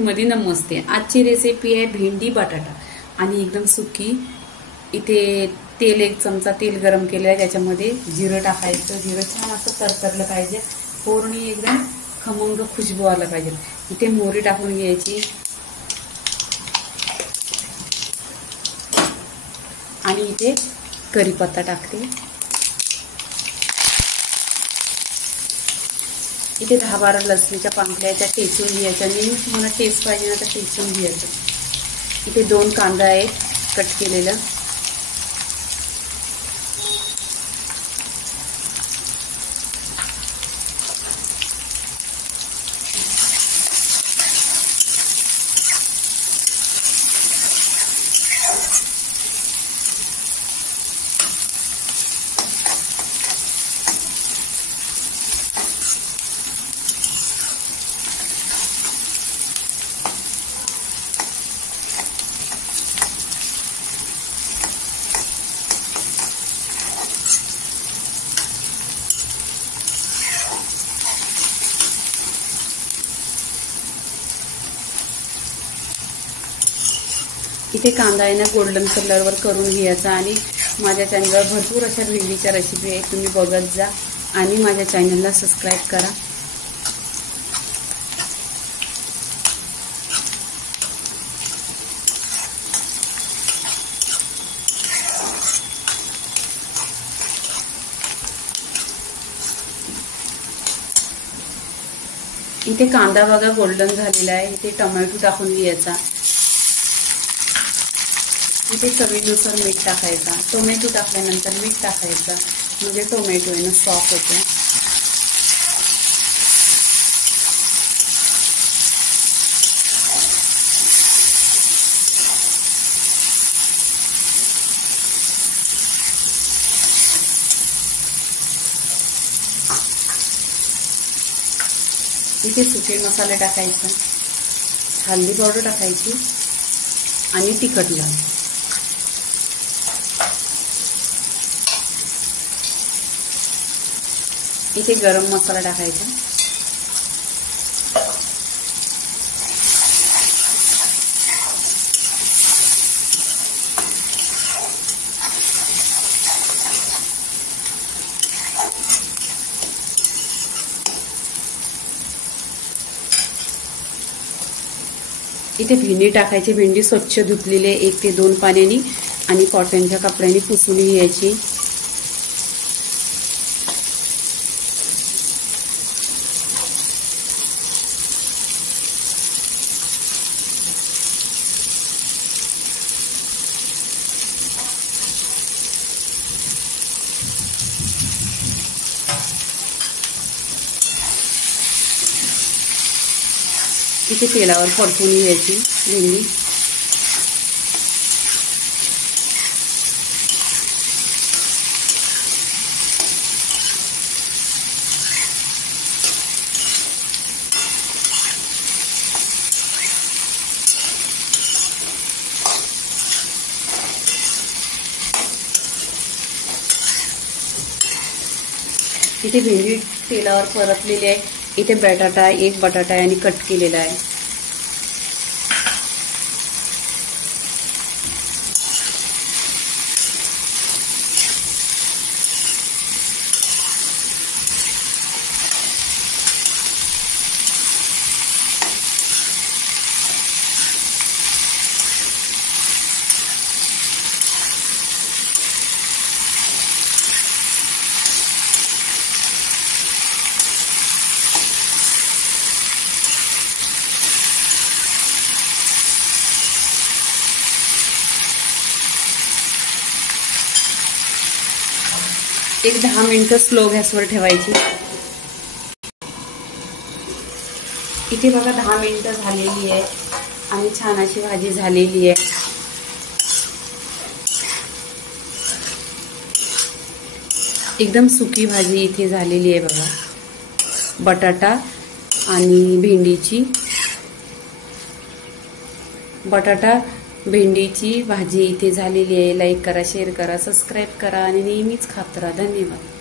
मध्ये नमस्ते. आजची रेसिपी आहे भेंडी बटाटा आणि एकदम सुकी. इथे तेल 1 चमचा तेल गरम केलं आहे, त्याच्यामध्ये जिरं टाकायचं. जिरं छान असं तरतरलं पाहिजे, फोडणी एकदम खमंग खुशबू आला पाहिजे. इथे मोहरी टाकून घ्यायची आणि इथे कढीपत्ता टाकते. इथे 10-12 लसणीच्या पाकळ्या त्या टेचून घ्यायच्या. नेहमी तुम्हाला टेस्ट पाहिजे ना तर टेचून घ्यायचं. इथे 2 कांदा आहेत कट केलेला. इथे कांदा आहे ना गोल्डन कलरवर करून घ्यायचा. आणि माझ्या चॅनलवर भरपूर अशा भेंडीच्या रेसिपी आहेत, तुम्ही बघत जा आणि माझ्या चॅनलला सबस्क्राईब करा. इथे कांदा बघा गोल्डन झालेला आहे. इथे टोमॅटो टाकून घ्यायचा. इथे चवीनुसार मीठ टाकायचा. टोमॅटो टाकल्यानंतर मीठ टाकायचं, म्हणजे टोमॅटो आहे ना सॉफ्ट होतो. इथे सुके मसाले टाकायचे, हळदी पावडर टाकायची आणि तिखट लाल. इथे गरम मसाला टाकायचा. इथे भेंडी टाकायची. भेंडी स्वच्छ धुतलेली आहे 1 ते 2 पाण्याने आणि कॉटनच्या कपड्याने पुसून घ्यायची. इथे तेलावर परतून घ्यायची भेंडी. इथे भेंडी तेलावर परतलेली आहे. इथे बटाटा 1 बटाटा आहे आणि कट केलेला आहे. एक 10 मिनिटं स्लो गॅसवर ठेवायची. इथे बघा 10 मिनिटं झालेली आहे आणि छान अशी भाजी झालेली आहे. एकदम सुकी भाजी इथे झालेली आहे बघा. बटाटा आणि भेंडीची भेंडीची भाजी इथे झालेली आहे. लाईक करा, शेअर करा, सबस्क्राईब करा आणि नेहमीच खात राहा. धन्यवाद.